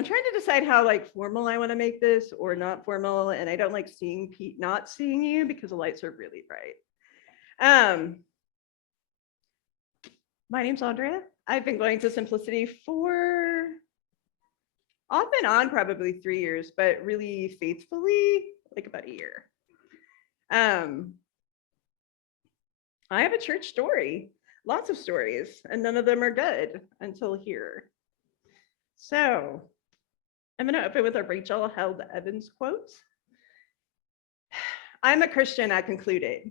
I'm trying to decide how like formal I want to make this or not formal, and I don't like seeing not seeing you because the lights are really bright. My name's Andrea. I've been going to Simplicity for off and on probably 3 years, but really faithfully like about a year. I have a church story, lots of stories, and none of them are good until here. So I'm going to open with a Rachel Held Evans quote. I'm a Christian, I concluded,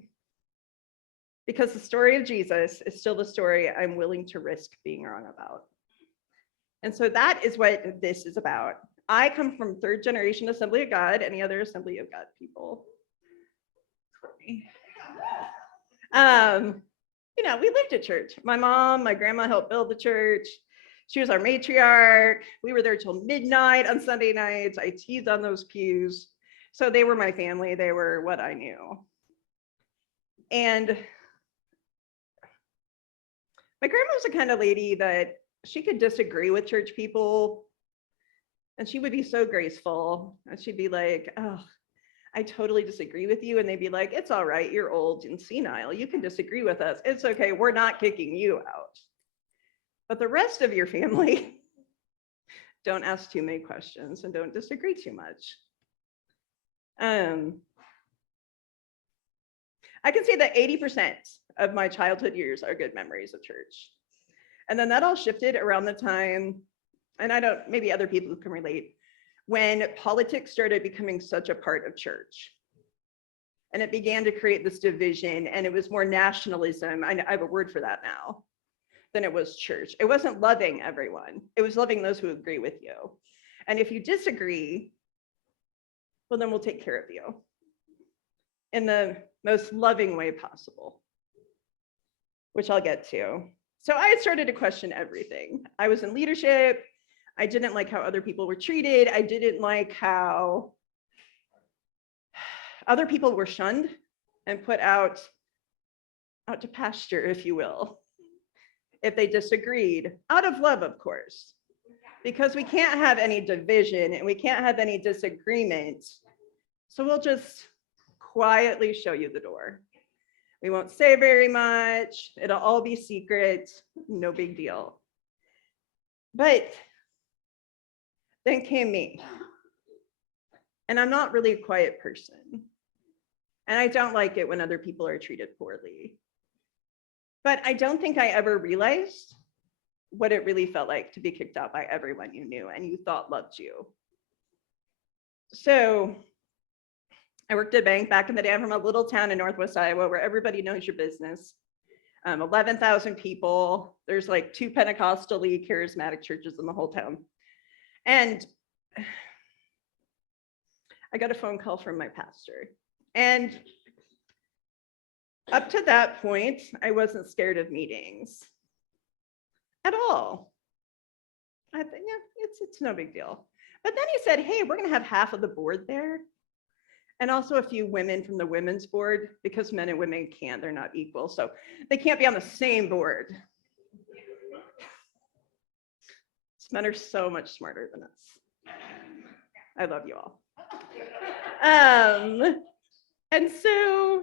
because the story of Jesus is still the story I'm willing to risk being wrong about. And so that is what this is about. I come from third generation Assembly of God. Any other Assembly of God people? We lived at church. My mom, my grandma helped build the church. She was our matriarch. We were there till midnight on Sunday nights. I teased on those pews. So they were my family. They were what I knew. And my grandma was the kind of lady that she could disagree with church people, and she would be so graceful. And she'd be like, oh, I totally disagree with you. And they'd be like, it's all right. You're old and senile. You can disagree with us. It's okay. We're not kicking you out. But the rest of your family, don't ask too many questions and don't disagree too much. I can say that 80% of my childhood years are good memories of church. And then that all shifted around the time, and I don't, maybe other people can relate, when politics started becoming such a part of church. And it began to create this division, and it was more nationalism. I have a word for that now, than it was church. It wasn't loving everyone. It was loving those who agree with you. And if you disagree, well, then we'll take care of you in the most loving way possible, which I'll get to. So I had started to question everything. I was in leadership. I didn't like how other people were treated. I didn't like how other people were shunned and put out to pasture, if you will, if they disagreed, out of love, of course, because we can't have any division and we can't have any disagreement. So we'll just quietly show you the door. We won't say very much. It'll all be secret. No big deal. But then came me. And I'm not really a quiet person. And I don't like it when other people are treated poorly. But I don't think I ever realized what it really felt like to be kicked out by everyone you knew and you thought loved you. So I worked at a bank back in the day. I'm from a little town in Northwest Iowa where everybody knows your business. 11,000 people. There's like 2 Pentecostally charismatic churches in the whole town. And I got a phone call from my pastor. And up to that point, I wasn't scared of meetings at all. I thought, yeah, it's no big deal. But then he said, hey, we're going to have half of the board there. And also a few women from the women's board, because men and women can't, they're not equal. So they can't be on the same board. Men are so much smarter than us. I love you all. And so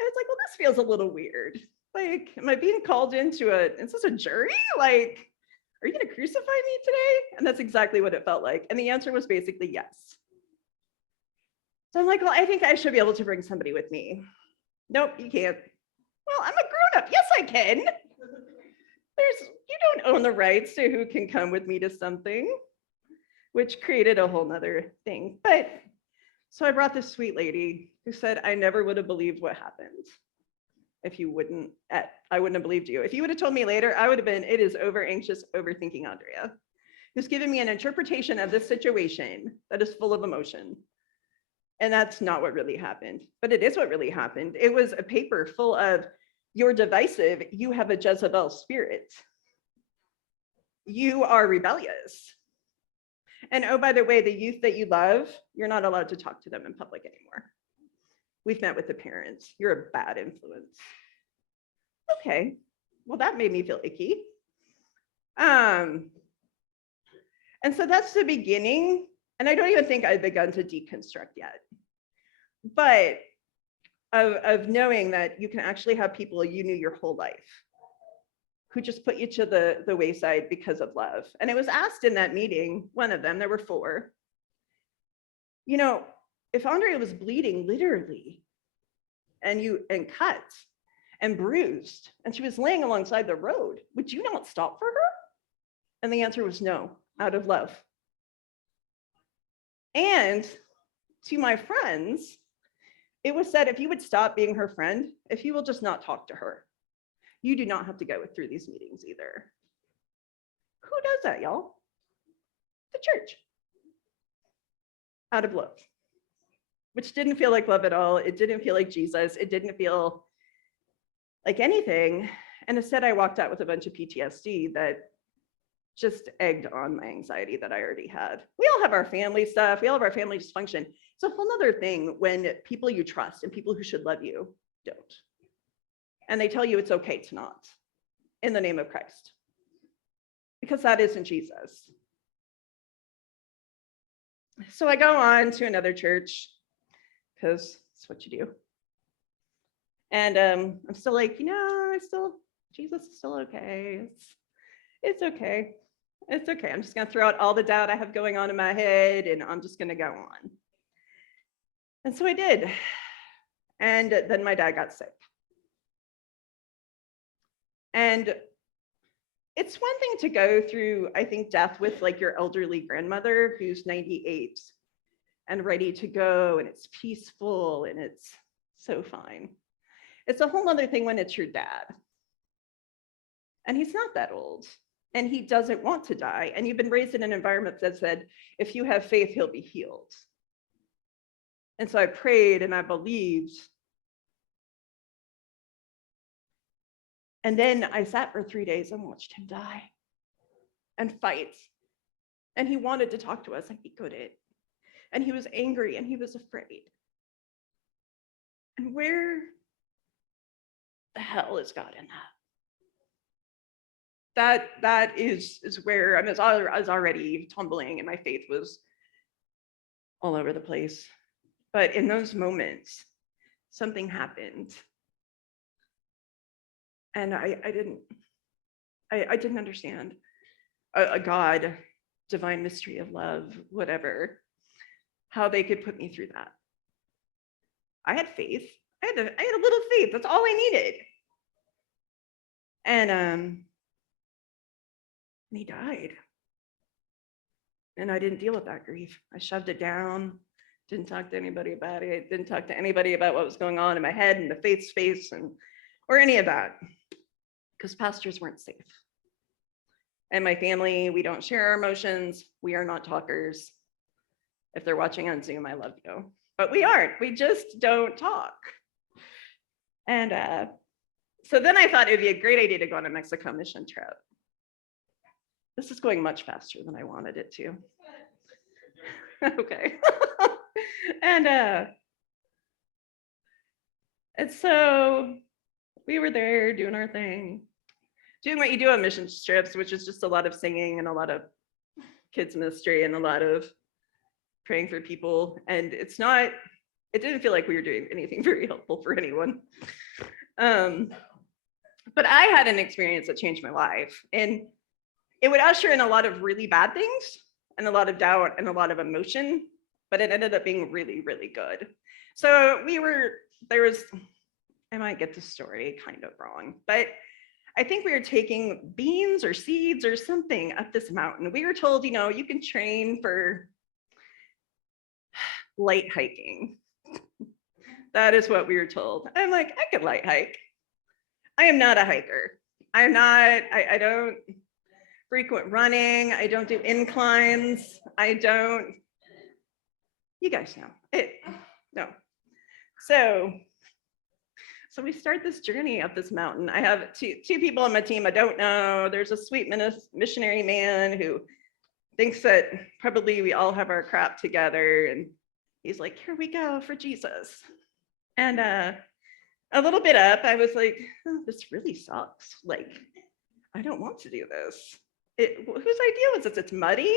I was like, well, this feels a little weird. Like, am I being called into is this a jury? Like, are you gonna crucify me today? And that's exactly what it felt like. And the answer was basically yes. So I'm like, well, I think I should be able to bring somebody with me. Nope, you can't. Well, I'm a grown-up. Yes, I can. You don't own the rights to who can come with me to something, which created a whole nother thing. But so I brought this sweet lady who said, I never would have believed what happened if you wouldn't, I wouldn't have believed you. If you would have told me later, I would have been, it is over anxious, overthinking Andrea, who's given me an interpretation of this situation that is full of emotion. And that's not what really happened, but it is what really happened. It was a paper full of, you're divisive, you have a Jezebel spirit. You are rebellious. And oh, by the way, the youth that you love, you're not allowed to talk to them in public anymore. We've met with the parents. You're a bad influence. Okay, well, that made me feel icky. And And so that's the beginning. And I don't even think I've begun to deconstruct yet. But of knowing that you can actually have people you knew your whole life who just put you to the wayside because of love. And it was asked in that meeting, one of them, there were 4, if Andrea was bleeding literally and cut and bruised, and she was laying alongside the road, would you not stop for her? And the answer was no, out of love. And to my friends, it was said, if you would stop being her friend, if you will just not talk to her, you do not have to go through these meetings either. Who does that, y'all? The church. Out of love, which didn't feel like love at all. It didn't feel like Jesus. It didn't feel like anything. And instead, I walked out with a bunch of PTSD that just egged on my anxiety that I already had. We all have our family stuff. We all have our family dysfunction. It's a whole other thing when people you trust and people who should love you don't. And they tell you it's okay to not, in the name of Christ. Because that isn't Jesus. So I go on to another church, because it's what you do. And I'm still like, Jesus is still okay. It's okay. It's okay. I'm just going to throw out all the doubt I have going on in my head, and I'm just going to go on. And so I did. And then my dad got sick. And it's one thing to go through, I think, death with like your elderly grandmother who's 98 and ready to go, and it's peaceful and it's so fine. It's a whole other thing when it's your dad. And he's not that old, and he doesn't want to die. And you've been raised in an environment that said, if you have faith, he'll be healed. And so I prayed and I believed. And then I sat for 3 days and watched him die and fight. And he wanted to talk to us and he couldn't. And he was angry and he was afraid. And where the hell is God in that? That is where I was already tumbling and my faith was all over the place. But in those moments, something happened. And I didn't understand a God, divine mystery of love, whatever, how they could put me through that. I had faith. I had a little faith. That's all I needed. And he died. And I didn't deal with that grief. I shoved it down, didn't talk to anybody about it, didn't talk to anybody about what was going on in my head and the faith space or any of that, because pastors weren't safe. And my family, we don't share our emotions. We are not talkers. If they're watching on Zoom, I love you. But we aren't. We just don't talk. And so then I thought it'd be a great idea to go on a Mexico mission trip. This is going much faster than I wanted it to. Okay. And so we were there doing our thing, doing what you do on mission trips, which is just a lot of singing and a lot of kids ministry and a lot of praying for people. And it didn't feel like we were doing anything very helpful for anyone. But I had an experience that changed my life. And it would usher in a lot of really bad things and a lot of doubt and a lot of emotion, but it ended up being really, really good. So I might get the story kind of wrong, but I think we were taking beans or seeds or something up this mountain. We were told, you can train for light hiking. That is what we were told. I'm like, I could light hike. I am not a hiker. I don't frequent running. I don't do inclines. You guys know it. No. So we start this journey up this mountain. I have two people on my team I don't know. There's a sweet missionary man who thinks that probably we all have our crap together. And he's like, here we go for Jesus. And a little bit up, I was like, oh, this really sucks. Like, I don't want to do this. Whose idea was this? It's muddy.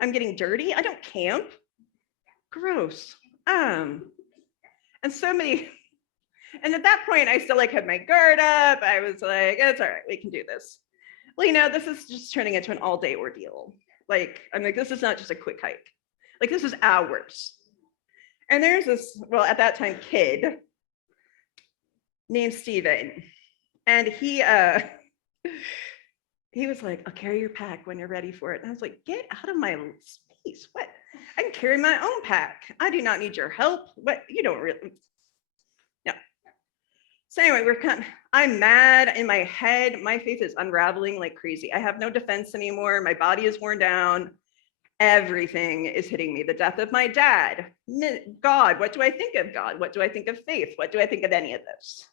I'm getting dirty. I don't camp. Gross. And so many, and at that point, I still like had my guard up. I was like, it's all right, we can do this. Well, this is just turning into an all-day ordeal. Like, I'm like, this is not just a quick hike. Like, this is hours. And there's this, well, at that time, kid named Steven. And he was like, I'll carry your pack when you're ready for it. And I was like, get out of my space. What? I can carry my own pack. I do not need your help. What? You don't really. No. So anyway, I'm mad in my head. My faith is unraveling like crazy. I have no defense anymore. My body is worn down. Everything is hitting me. The death of my dad. God, what do I think of God? What do I think of faith? What do I think of any of this?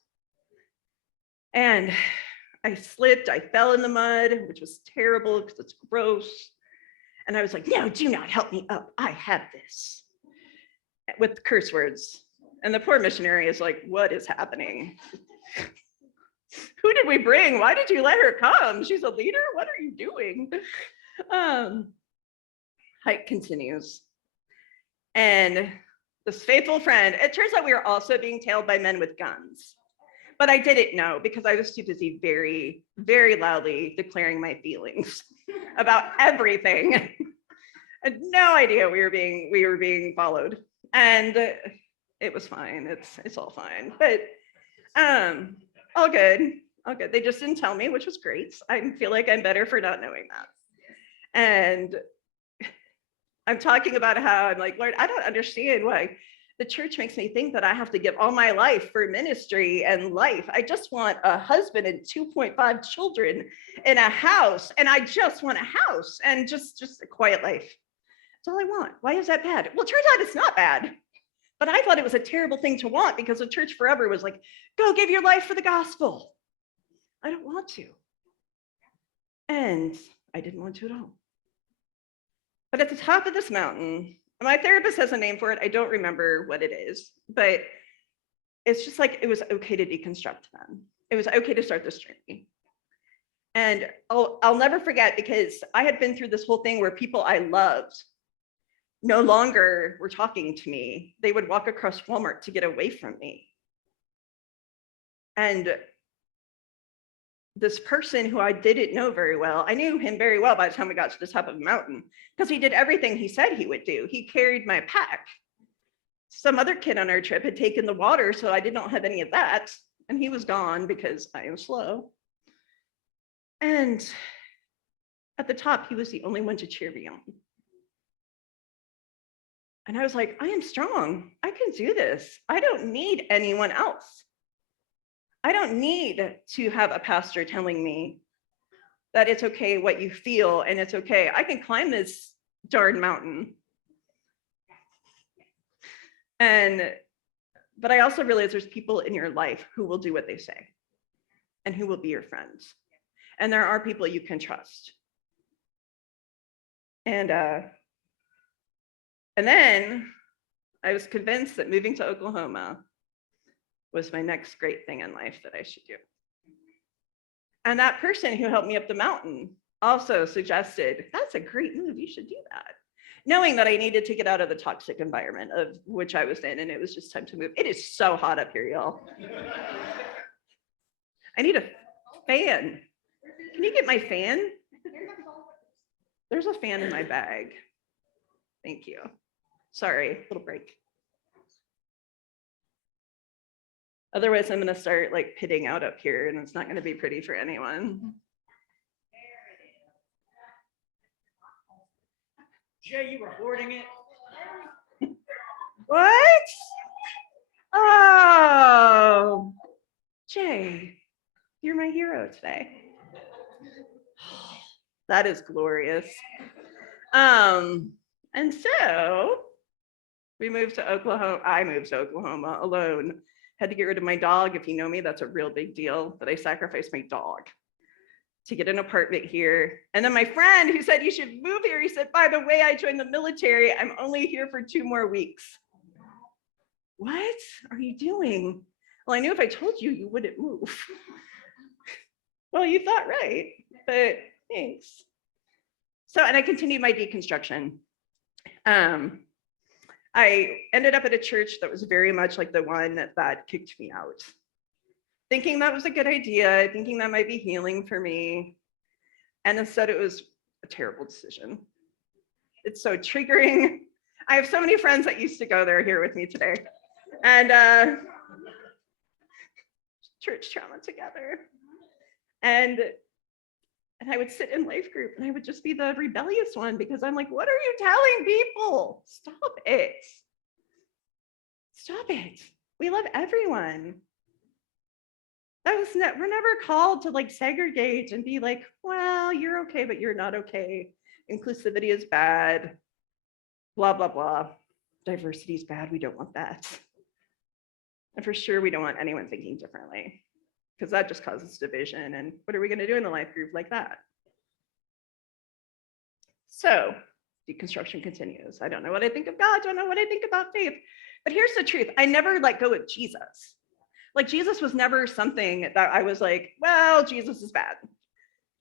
And I slipped, I fell in the mud, which was terrible because it's gross. And I was like, no, do not help me up. I have this. With curse words. And the poor missionary is like, what is happening? Who did we bring? Why did you let her come? She's a leader? What are you doing? Hike continues. And this faithful friend, it turns out we were also being tailed by men with guns. But I didn't know because I was too busy very, very loudly declaring my feelings about everything. I had no idea we were being followed. And it was fine. It's all fine. But all good. All good. They just didn't tell me, which was great. I feel like I'm better for not knowing that. And I'm talking about how I'm like, Lord, I don't understand why the church makes me think that I have to give all my life for ministry and life. I just want a husband and 2.5 children in a house. And I just want a house and just a quiet life. That's all I want. Why is that bad? Well, it turns out it's not bad. But I thought it was a terrible thing to want because the church forever was like, go give your life for the gospel. I don't want to. And I didn't want to at all. But at the top of this mountain, my therapist has a name for it. I don't remember what it is, but it's just like, it was okay to deconstruct them. It was okay to start this journey. And I'll never forget because I had been through this whole thing where people I loved no longer were talking to me. They would walk across Walmart to get away from me. And this person who I didn't know very well, I knew him very well by the time we got to the top of the mountain because he did everything he said he would do. He carried my pack. Some other kid on our trip had taken the water, so I did not have any of that. And he was gone because I am slow. And at the top, he was the only one to cheer me on. And I was like, I am strong. I can do this. I don't need anyone else. I don't need to have a pastor telling me that it's okay what you feel and it's okay. I can climb this darn mountain. But I also realize there's people in your life who will do what they say and who will be your friends. And there are people you can trust. And then I was convinced that moving to Oklahoma was my next great thing in life that I should do. And that person who helped me up the mountain also suggested, that's a great move, you should do that. Knowing that I needed to get out of the toxic environment of which I was in, and it was just time to move. It is so hot up here, y'all. I need a fan. Can you get my fan? There's a fan in my bag. Thank you. Sorry, little break. Otherwise, I'm going to start like pitting out up here, and it's not going to be pretty for anyone. Jay, you were hoarding it. What? Oh, Jay, you're my hero today. That is glorious. And so we moved to Oklahoma. I moved to Oklahoma alone. Had to get rid of my dog. If you know me, that's a real big deal, but I sacrificed my dog to get an apartment here. And then my friend who said you should move here, he said, by the way, I joined the military. I'm only here for 2 more weeks. What are you doing? Well, I knew if I told you, you wouldn't move. Well, you thought right, but thanks. And I continued my deconstruction. I ended up at a church that was very much like the one that kicked me out, thinking that was a good idea, thinking that might be healing for me. And instead it was a terrible decision. It's so triggering. I have so many friends that used to go there here with me today. And church trauma together. And I would sit in life group and I would just be the rebellious one because I'm like, what are you telling people? Stop it. Stop it. We love everyone. We're never called to like segregate and be like, well, you're okay, but you're not okay. Inclusivity is bad. Blah, blah, blah. Diversity is bad. We don't want that. And for sure, we don't want anyone thinking differently because that just causes division. And what are we going to do in a life group like that? So deconstruction continues. I don't know what I think of God. Don't know what I think about faith. But here's the truth. I never let go of Jesus. Like Jesus was never something that I was like, well, Jesus is bad.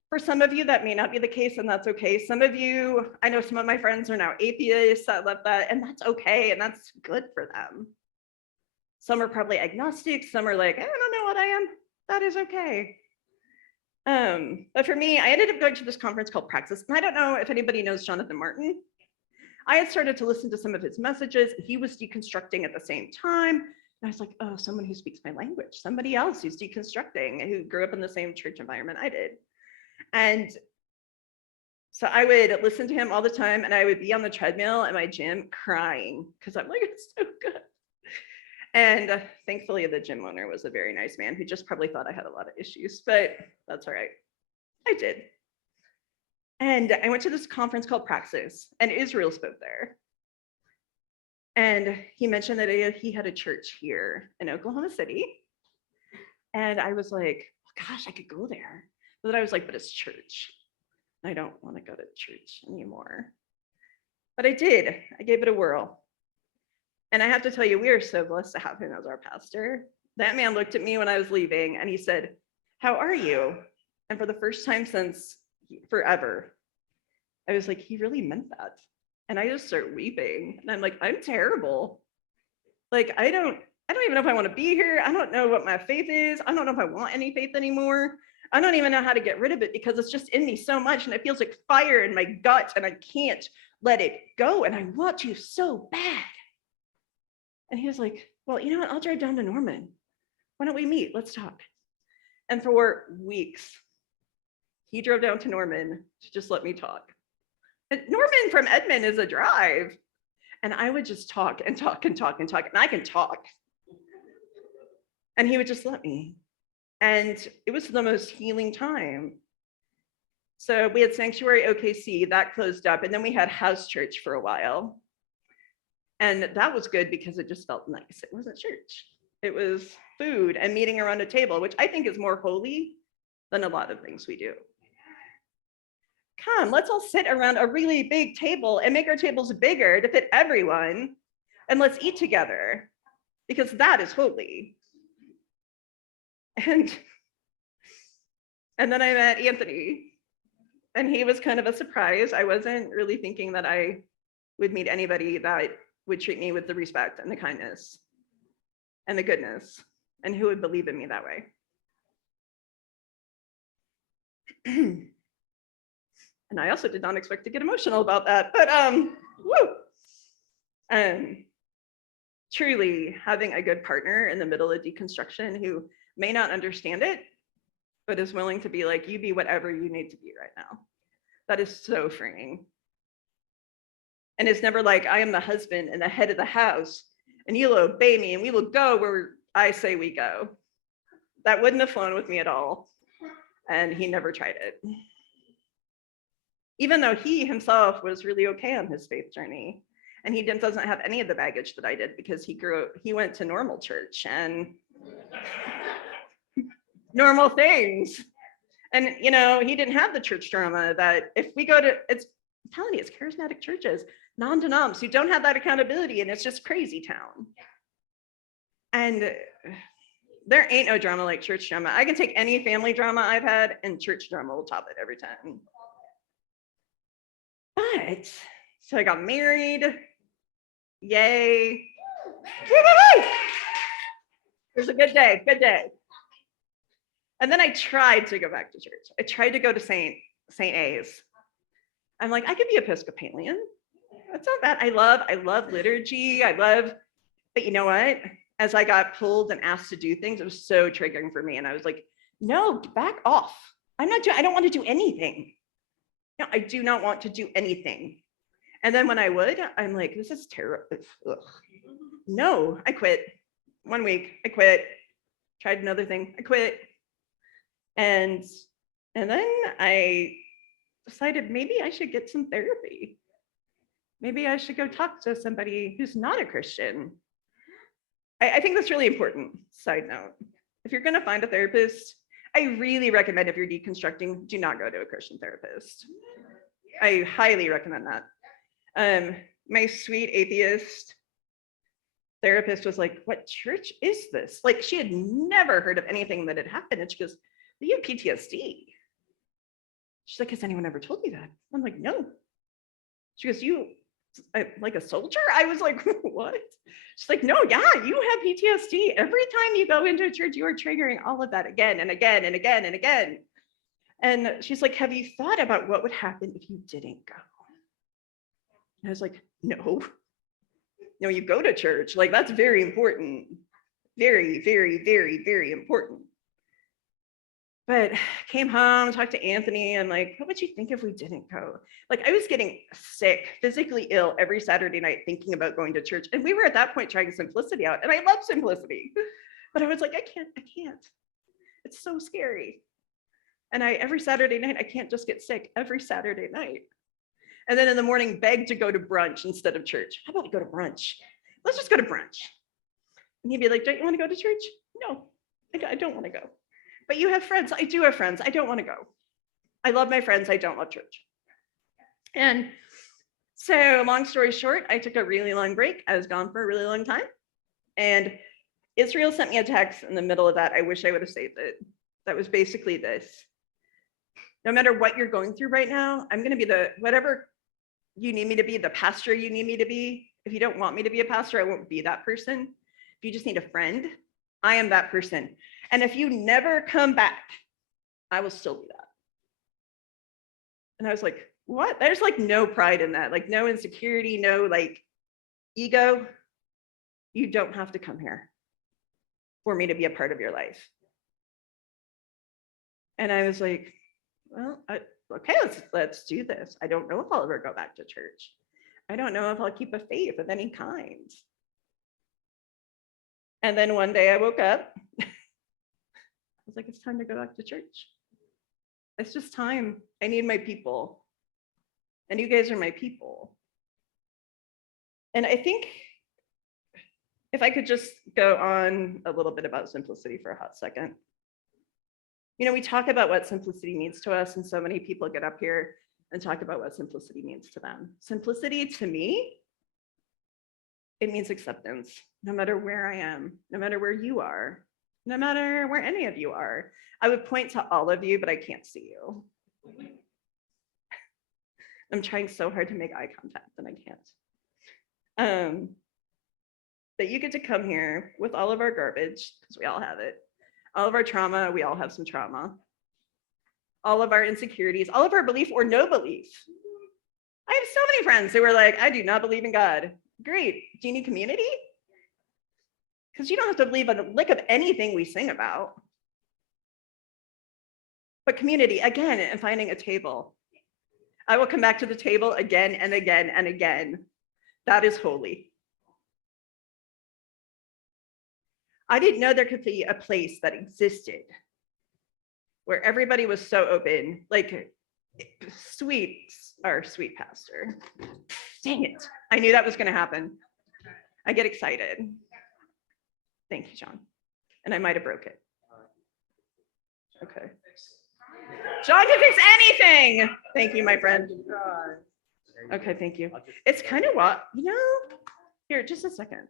For some of you, that may not be the case, and that's okay. Some of you, I know some of my friends are now atheists that love that, and that's okay, and that's good for them. Some are probably agnostic. Some are like, I don't know what I am. That is okay. But for me, I ended up going to this conference called Praxis. And I don't know if anybody knows Jonathan Martin. I had started to listen to some of his messages. He was deconstructing at the same time. And I was like, oh, someone who speaks my language, somebody else who's deconstructing, who grew up in the same church environment I did. And so I would listen to him all the time, and I would be on the treadmill at my gym crying because I'm like, it's so good. And thankfully, the gym owner was a very nice man who just probably thought I had a lot of issues, but that's all right. I did. And I went to this conference called Praxis, and Israel spoke there. And he mentioned that he had a church here in Oklahoma City. And I was like, oh, gosh, I could go there. But then I was like, but it's church. I don't want to go to church anymore. But I did. I gave it a whirl. And I have to tell you, we are so blessed to have him as our pastor. That man looked at me when I was leaving and he said, how are you? And for the first time since forever, I was like, he really meant that. And I just start weeping. And I'm like, I'm terrible. Like, I don't even know if I want to be here. I don't know what my faith is. I don't know if I want any faith anymore. I don't even know how to get rid of it because it's just in me so much. And it feels like fire in my gut and I can't let it go. And I want to so bad. And he was like, well, you know what? I'll drive down to Norman. Why don't we meet? Let's talk. And for weeks, he drove down to Norman to just let me talk. And Norman from Edmond is a drive. And I would just talk and talk and talk and talk. And I can talk. And he would just let me. And it was the most healing time. So we had SimplicityOKC, that closed up. And then we had house church for a while. And that was good because it just felt nice. It wasn't church. It was food and meeting around a table, which I think is more holy than a lot of things we do. Come, let's all sit around a really big table and make our tables bigger to fit everyone. And let's eat together because that is holy. And then I met Anthony and he was kind of a surprise. I wasn't really thinking that I would meet anybody that would treat me with the respect and the kindness and the goodness and who would believe in me that way. And I also did not expect to get emotional about that, but truly having a good partner in the middle of deconstruction who may not understand it, but is willing to be like, you be whatever you need to be right now. That is so freeing. And it's never like, I am the husband and the head of the house, and you'll obey me, and we will go where I say we go. That wouldn't have flown with me at all. And he never tried it. Even though he himself was really okay on his faith journey. And he doesn't have any of the baggage that I did because he went to normal church and normal things. And, you know, he didn't have the church drama that if we go to, I'm telling you, it's charismatic churches, non-denoms who don't have that accountability, and it's just crazy town. And there ain't no drama like church drama. I can take any family drama I've had and church drama will top it every time. But so I got married. Yay. Woo-hoo! It was a good day, good day. And then I tried to go back to church. I tried to go to St. A's. I'm like, I could be Episcopalian. That's not bad. I love liturgy. But you know what? As I got pulled and asked to do things, it was so triggering for me. And I was like, no, back off. I don't want to do anything. No, I do not want to do anything. And then when I would, I'm like, this is terrible. Ugh. No, I quit. 1 week, I quit. Tried another thing, I quit. And then I decided maybe I should get some therapy. Maybe I should go talk to somebody who's not a Christian. I think that's really important. Side note, if you're going to find a therapist, I really recommend, if you're deconstructing, do not go to a Christian therapist. I highly recommend that. My sweet atheist therapist was like, what church is this? Like, she had never heard of anything that had happened. And she goes, do you have PTSD? She's like, has anyone ever told you that? I'm like, no. She goes, you like a soldier? I was like, what? She's like, no, yeah, you have PTSD. Every time you go into a church, you are triggering all of that again and again and again and again. And she's like, have you thought about what would happen if you didn't go? And I was like, no. No, you go to church. Like, that's very important. Very, very, very, very important. But came home, talked to Anthony. I'm like, what would you think if we didn't go? Like, I was getting sick, physically ill every Saturday night thinking about going to church. And we were at that point trying Simplicity out. And I love Simplicity. But I was like, I can't. It's so scary. And every Saturday night, I can't just get sick every Saturday night. And then in the morning, beg to go to brunch instead of church. How about we go to brunch? Let's just go to brunch. And he'd be like, don't you want to go to church? No, I don't want to go. But you have friends. I do have friends. I don't want to go. I love my friends. I don't love church. And so long story short, I took a really long break. I was gone for a really long time. And Israel sent me a text in the middle of that. I wish I would have saved it. That was basically this. No matter what you're going through right now, I'm going to be whatever you need me to be, the pastor you need me to be. If you don't want me to be a pastor, I won't be that person. If you just need a friend, I am that person. And if you never come back, I will still be that. And I was like, what? There's like no pride in that, like no insecurity, no like ego. You don't have to come here for me to be a part of your life. And I was like, well, okay, let's do this. I don't know if I'll ever go back to church. I don't know if I'll keep a faith of any kind. And then one day I woke up. I was like, it's time to go back to church. It's just time. I need my people. And you guys are my people. And I think if I could just go on a little bit about Simplicity for a hot second. You know, we talk about what Simplicity means to us, and so many people get up here and talk about what Simplicity means to them. Simplicity to me, it means acceptance, no matter where I am, no matter where you are, no matter where any of you are. I would point to all of you, but I can't see you. I'm trying so hard to make eye contact and I can't. That you get to come here with all of our garbage, because we all have it. All of our trauma, we all have some trauma. All of our insecurities, all of our belief or no belief. I have so many friends who were like, I do not believe in God. Great, do you need community? Because you don't have to believe a lick of anything we sing about. But community, again, and finding a table. I will come back to the table again and again and again. That is holy. I didn't know there could be a place that existed where everybody was so open, like our sweet pastor. Dang it. I knew that was going to happen. I get excited. Thank you, John. And I might have broke it. Okay. John can fix anything. Thank you, my friend. Okay, thank you. It's kind of what, you know, here, just a second.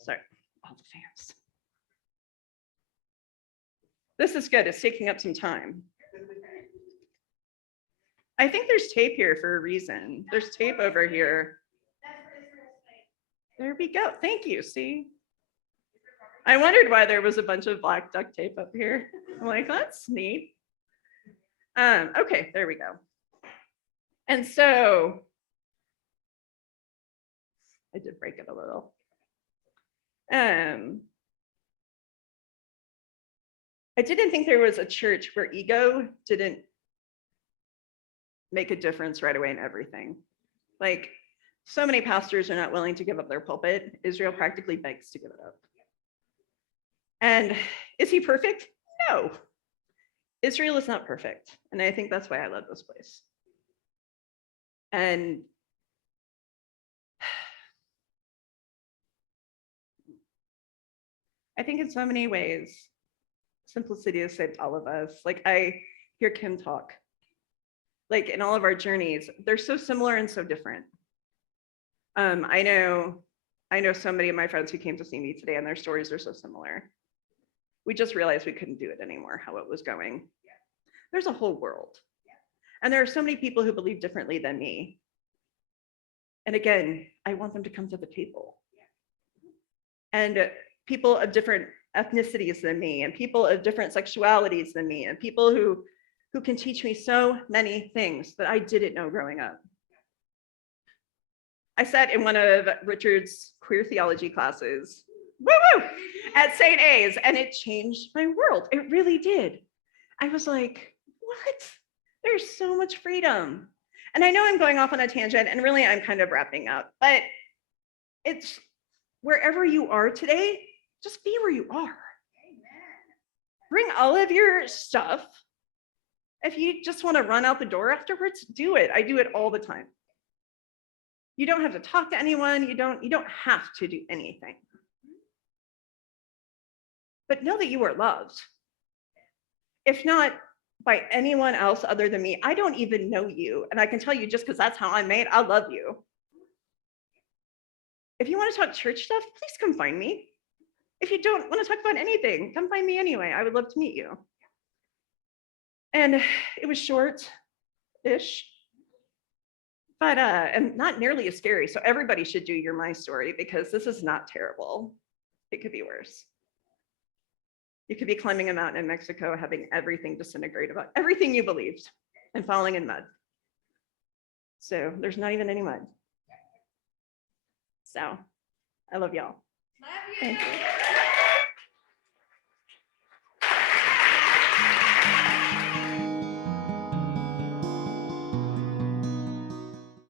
Sorry. All the fans. This is good. It's taking up some time. I think there's tape here for a reason. There's tape over here. There we go. Thank you. See? I wondered why there was a bunch of black duct tape up here. I'm like, that's neat. Okay, there we go. And so I did break it a little. I didn't think there was a church where ego didn't make a difference right away in everything. Like, so many pastors are not willing to give up their pulpit. Israel practically begs to give it up. And is he perfect? No. Israel is not perfect. And I think that's why I love this place. And I think in so many ways, Simplicity has saved all of us. Like, I hear Kim talk. Like, in all of our journeys, they're so similar and so different. I know so many of my friends who came to see me today, and their stories are so similar. We just realized we couldn't do it anymore, how it was going. There's a whole world. And there are so many people who believe differently than me. And again, I want them to come to the table. And people of different ethnicities than me, and people of different sexualities than me, and people who can teach me so many things that I didn't know growing up. I sat in one of Richard's queer theology classes, woo-woo, at St. A's, and it changed my world. It really did. I was like, what? There's so much freedom. And I know I'm going off on a tangent, and really I'm kind of wrapping up, but it's wherever you are today, just be where you are. Amen. Bring all of your stuff. If you just want to run out the door afterwards, do it. I do it all the time. You don't have to talk to anyone. You don't have to do anything. But know that you are loved. If not by anyone else other than me, I don't even know you. And I can tell you, just because that's how I'm made, I love you. If you want to talk church stuff, please come find me. If you don't want to talk about anything, come find me anyway. I would love to meet you. And it was short-ish, but and not nearly as scary. So everybody should do your My Story, because this is not terrible. It could be worse. You could be climbing a mountain in Mexico, having everything disintegrate about everything you believed, and falling in mud. So there's not even any mud. So I love y'all. Love you. Thank you.